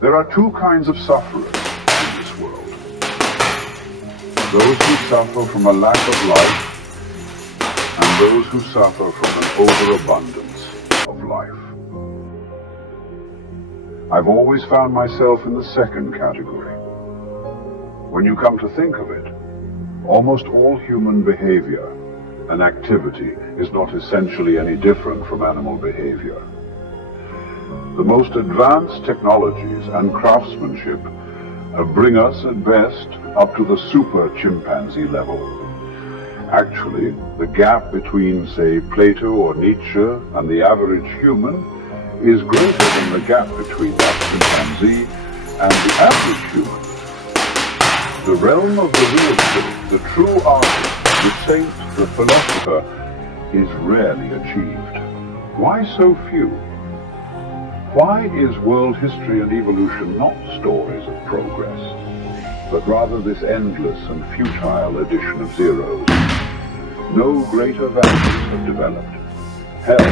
There are two kinds of sufferers in this world. Those who suffer from a lack of life, and those who suffer from an overabundance of life. I've always found myself in the second category. When you come to think of it, almost all human behavior and activity is not essentially any different from animal behavior. The most advanced technologies and craftsmanship bring us, at best, up to the super chimpanzee level. Actually, the gap between, say, Plato or Nietzsche and the average human is greater than the gap between that chimpanzee and the average human. The realm of the real spirit, the true artist, the saint, the philosopher, is rarely achieved. Why so few? Why is world history and evolution not stories of progress, but rather this endless and futile addition of zeros? No greater values have developed. Hell,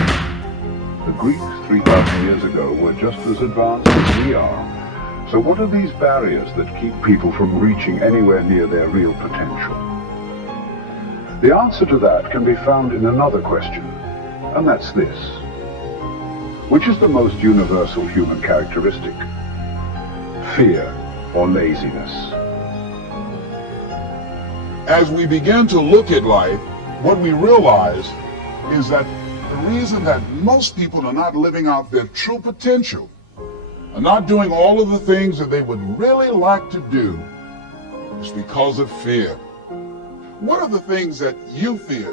the Greeks 3,000 years ago were just as advanced as we are. So what are these barriers that keep people from reaching anywhere near their real potential? The answer to that can be found in another question, and that's this. Which is the most universal human characteristic? Fear or laziness? As we begin to look at life, what we realize is that the reason that most people are not living out their true potential, are not doing all of the things that they would really like to do, is because of fear. What are the things that you fear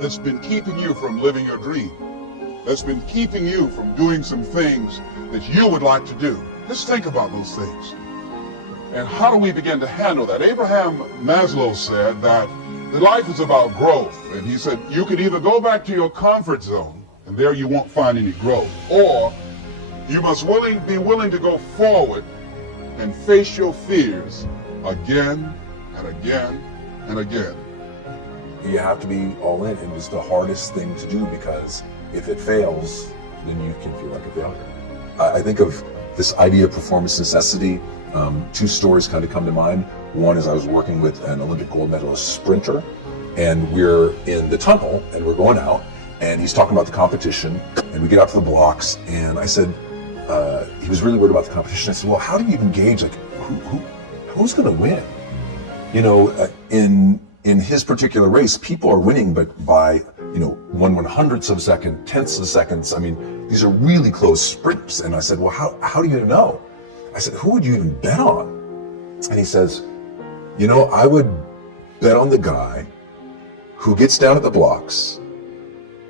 that's been keeping you from living your dream? That's been keeping you from doing some things that you would like to do? Just think about those things. And how do we begin to handle that? Abraham Maslow said that life is about growth. And he said you could either go back to your comfort zone, and there you won't find any growth, or you must be willing to go forward and face your fears again and again and again. You have to be all in, and it's the hardest thing to do, because if it fails, then you can feel like a failure. I think of this idea of performance necessity. Two stories kind of come to mind. One is I was working with an Olympic gold medalist sprinter, and we're in the tunnel and we're going out, and he's talking about the competition, and we get out to the blocks, and I said, he was really worried about the competition. I said, well, how do you even gauge, like, who's going to win? You know, in his particular race, people are winning, but by, 1/100th of a second, tenths of seconds. I mean, these are really close sprints. And I said, well, how do you know? I said, who would you even bet on? And he says, I would bet on the guy who gets down at the blocks,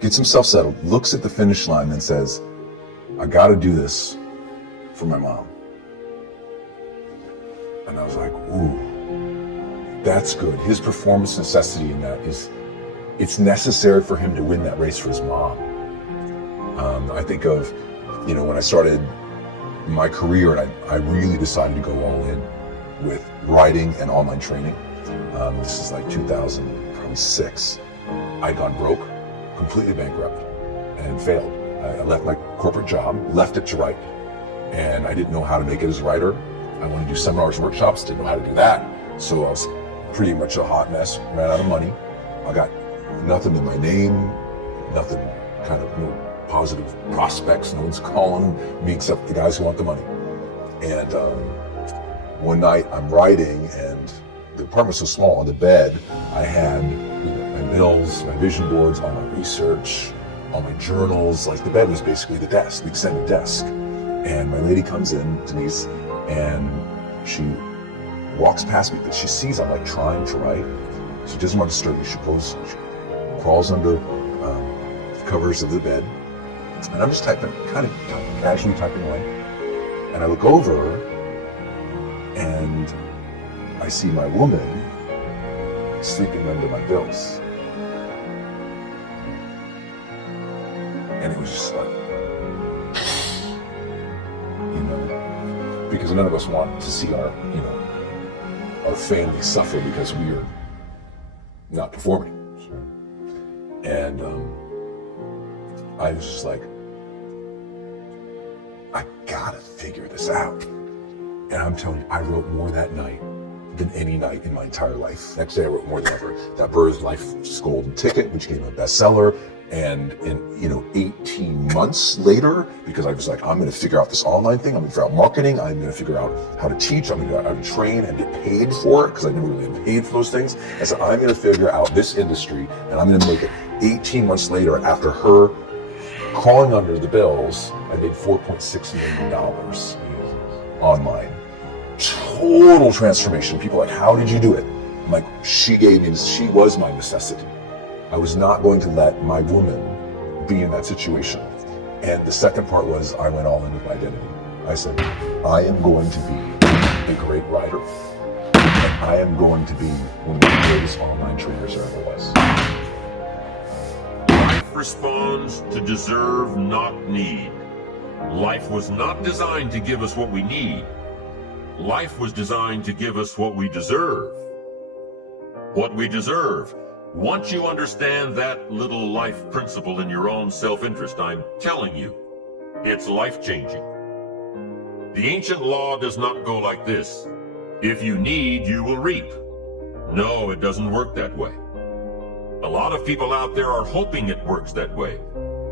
gets himself settled, looks at the finish line and says, I got to do this for my mom. And I was like, ooh, that's good. His performance necessity in that is, it's necessary for him to win that race for his mom. I think of, when I started my career, and I really decided to go all in with writing and online training. This is like 2006. I'd gone broke, completely bankrupt, and failed. I left my corporate job, left it to write, and I didn't know how to make it as a writer. I wanted to do seminars, workshops, didn't know how to do that. So I was pretty much a hot mess, ran out of money. I got nothing in my name, nothing, kind of no positive prospects, no one's calling me except the guys who want the money. And one night I'm writing, and the apartment was so small, on the bed I had my bills, my vision boards, all my research, all my journals. Like, the bed was basically the desk, the extended desk. And my lady comes in, Denise, and she walks past me, but she sees I'm like trying to write. She doesn't want to disturb me. She crawls under the covers of the bed, and I'm just typing, kind of casually typing away. And I look over, and I see my woman sleeping under my bills. And it was just like, because none of us want to see our family suffer because we are not performing. Sure. And I was just like, I gotta figure this out. And I'm telling you, I wrote more that night than any night in my entire life. Next day I wrote more than ever. That Bird's Life's Golden Ticket, which became a bestseller. And in 18 months later, because I was like, I'm gonna figure out this online thing, I'm gonna figure out marketing, I'm gonna figure out how to teach, I'm gonna figure out how to train and get paid for it, because I never really been paid for those things. I said, I'm gonna figure out this industry and I'm gonna make it. 18 months later, after her crawling under the bills, I made $4.6 million online. Total transformation. People are like, how did you do it? I'm like, she was my necessity. I was not going to let my woman be in that situation. And the second part was, I went all in with my identity. I said, I am going to be a great writer. And I am going to be one of the greatest online trainers there ever was. Life responds to deserve, not need. Life was not designed to give us what we need. Life was designed to give us what we deserve. What we deserve. Once you understand that little life principle in your own self-interest, I'm telling you, it's life-changing. The ancient law does not go like this. If you need, you will reap. No, it doesn't work that way. A lot of people out there are hoping it works that way,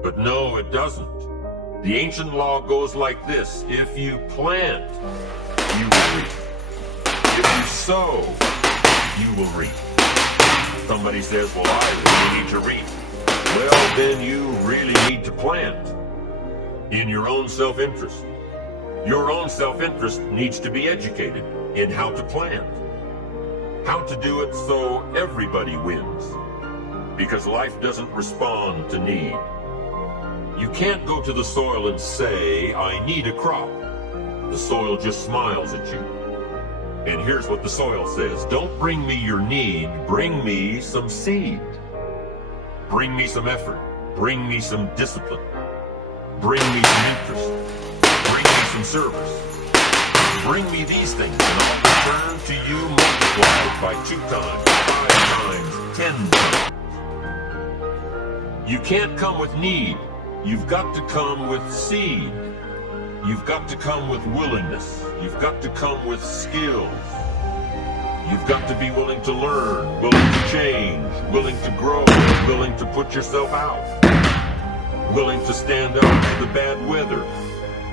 but no, it doesn't. The ancient law goes like this. If you plant, you will reap. If you sow, you will reap. Somebody says, well, I really need to reap. Well, then you really need to plant in your own self-interest. Your own self-interest needs to be educated in how to plant, how to do it so everybody wins, because life doesn't respond to need. You can't go to the soil and say, I need a crop. The soil just smiles at you. And here's what the soil says. Don't bring me your need, bring me some seed. Bring me some effort. Bring me some discipline. Bring me some interest. Bring me some service. Bring me these things and I'll return to you multiplied by 2 times, 5 times, 10 times. You can't come with need. You've got to come with seed. You've got to come with willingness. You've got to come with skills. You've got to be willing to learn, willing to change, willing to grow, willing to put yourself out, willing to stand up to the bad weather,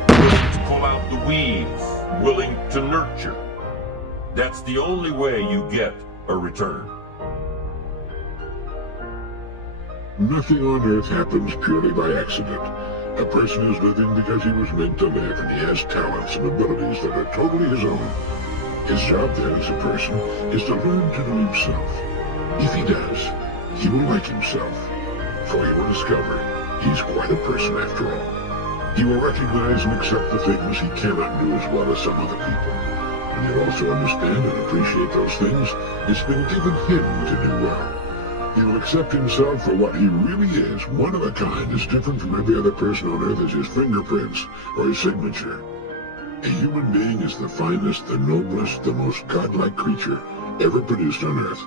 willing to pull out the weeds, willing to nurture. That's the only way you get a return. Nothing on earth happens purely by accident. A person is living because he was meant to live, and he has talents and abilities that are totally his own. His job then as a person is to learn to know himself. If he does, he will like himself, for he will discover he's quite a person after all. He will recognize and accept the things he cannot do as well as some other people. And he'll also understand and appreciate those things it's been given him to do well. He will accept himself for what he really is, one of a kind, as different from every other person on earth as his fingerprints or his signature. A human being is the finest, the noblest, the most godlike creature ever produced on earth.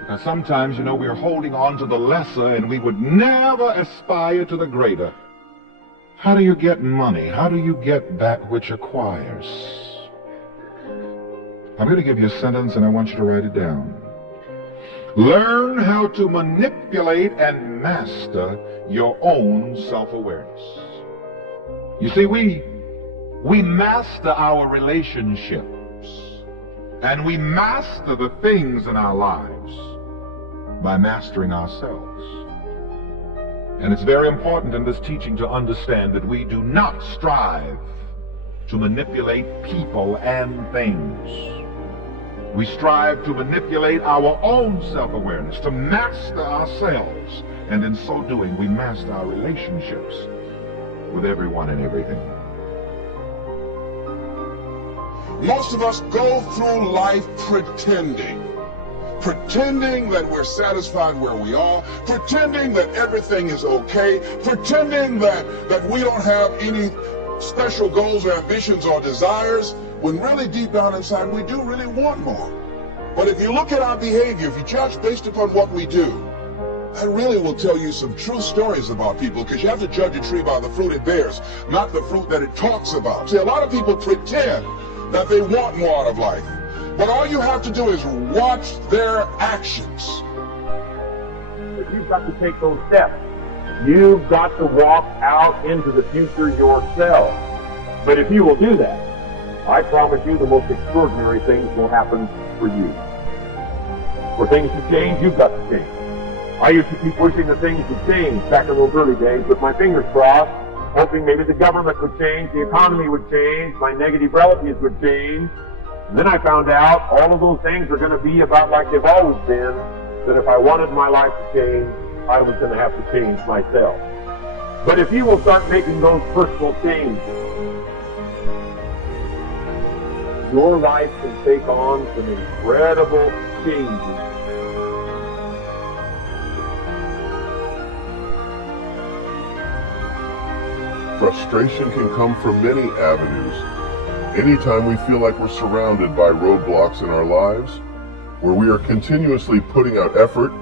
Because sometimes, we are holding on to the lesser and we would never aspire to the greater. How do you get money? How do you get that which acquires? I'm going to give you a sentence and I want you to write it down. Learn how to manipulate and master your own self-awareness. You see, we master our relationships, and we master the things in our lives by mastering ourselves. And it's very important in this teaching to understand that we do not strive to manipulate people and things. We strive to manipulate our own self-awareness, to master ourselves, and in so doing, we master our relationships with everyone and everything. Most of us go through life pretending that we're satisfied where we are, pretending that everything is okay, pretending that we don't have any special goals or ambitions or desires, when really deep down inside we do really want more. But if you look at our behavior, if you judge based upon what we do, that really will tell you some true stories about people, because you have to judge a tree by the fruit it bears, not the fruit that it talks about. See, a lot of people pretend that they want more out of life, but all you have to do is watch their actions. But you've got to take those steps. You've got to walk out into the future yourself. But if you will do that, I promise you the most extraordinary things will happen for you. For things to change, you've got to change. I used to keep wishing that things would change back in those early days with my fingers crossed, hoping maybe the government would change, the economy would change, my negative relatives would change. And then I found out all of those things are going to be about like they've always been, that if I wanted my life to change, I was going to have to change myself. But if you will start making those personal changes, your life can take on some incredible changes. Frustration can come from many avenues. Anytime we feel like we're surrounded by roadblocks in our lives, where we are continuously putting out effort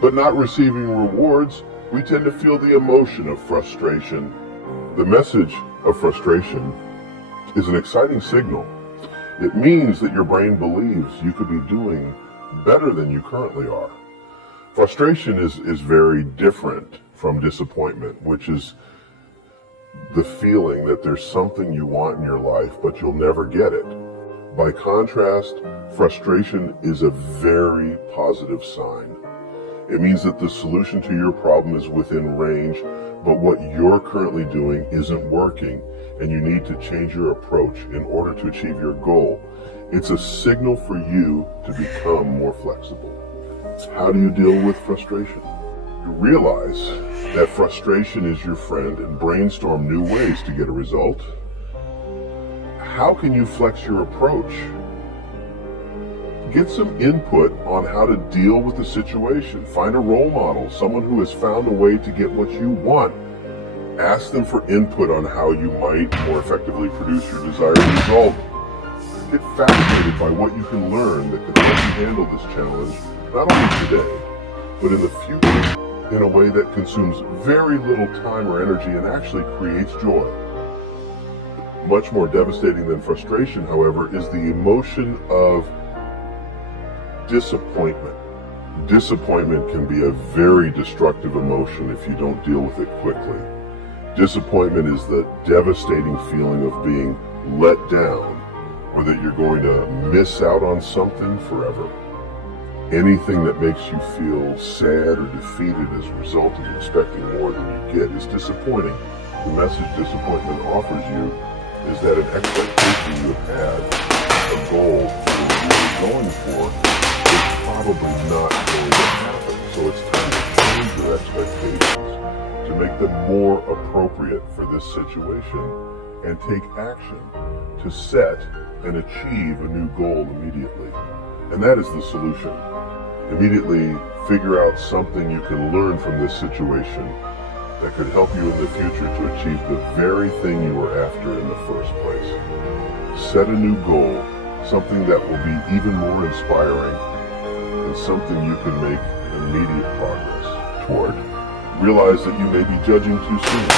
but not receiving rewards, we tend to feel the emotion of frustration. The message of frustration is an exciting signal. It means that your brain believes you could be doing better than you currently are. Frustration is very different from disappointment, which is the feeling that there's something you want in your life, but you'll never get it. By contrast, frustration is a very positive sign. It means that the solution to your problem is within range, but what you're currently doing isn't working, and you need to change your approach in order to achieve your goal. It's a signal for you to become more flexible. How do you deal with frustration? You realize that frustration is your friend and brainstorm new ways to get a result. How can you flex your approach? Get some input on how to deal with the situation. Find a role model, someone who has found a way to get what you want. Ask them for input on how you might more effectively produce your desired result. Get fascinated by what you can learn that can help you handle this challenge, not only today, but in the future, in a way that consumes very little time or energy and actually creates joy. Much more devastating than frustration, however, is the emotion of disappointment. Disappointment can be a very destructive emotion if you don't deal with it quickly. Disappointment is the devastating feeling of being let down, or that you're going to miss out on something forever. Anything that makes you feel sad or defeated as a result of expecting more than you get is disappointing. The message disappointment offers you is that an expectation you have had, a goal you're really going for, is probably not going to happen. So it's time to change your expectations to make them more appropriate for this situation and take action to set and achieve a new goal immediately. And that is the solution. Immediately figure out something you can learn from this situation that could help you in the future to achieve the very thing you were after in the first place. Set a new goal, something that will be even more inspiring and something you can make immediate progress toward. Realize that you may be judging too soon.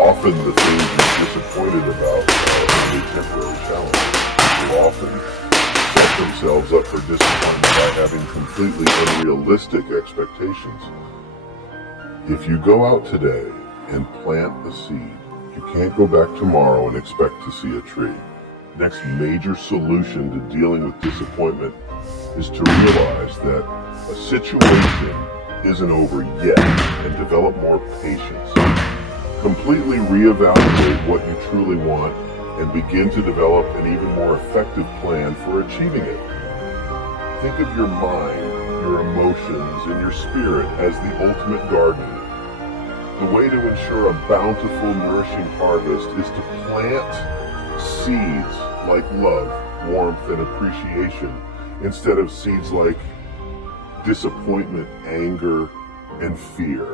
Often the things you're disappointed about are only temporary challenges. Will often set themselves up for disappointment by having completely unrealistic expectations. If you go out today and plant a seed, you can't go back tomorrow and expect to see a tree. Next major solution to dealing with disappointment is to realize that a situation isn't over yet and develop more patience. Completely reevaluate what you truly want and begin to develop an even more effective plan for achieving it. Think of your mind, your emotions, and your spirit as the ultimate garden. The way to ensure a bountiful, nourishing harvest is to plant seeds like love, warmth, and appreciation instead of seeds like disappointment, anger, and fear.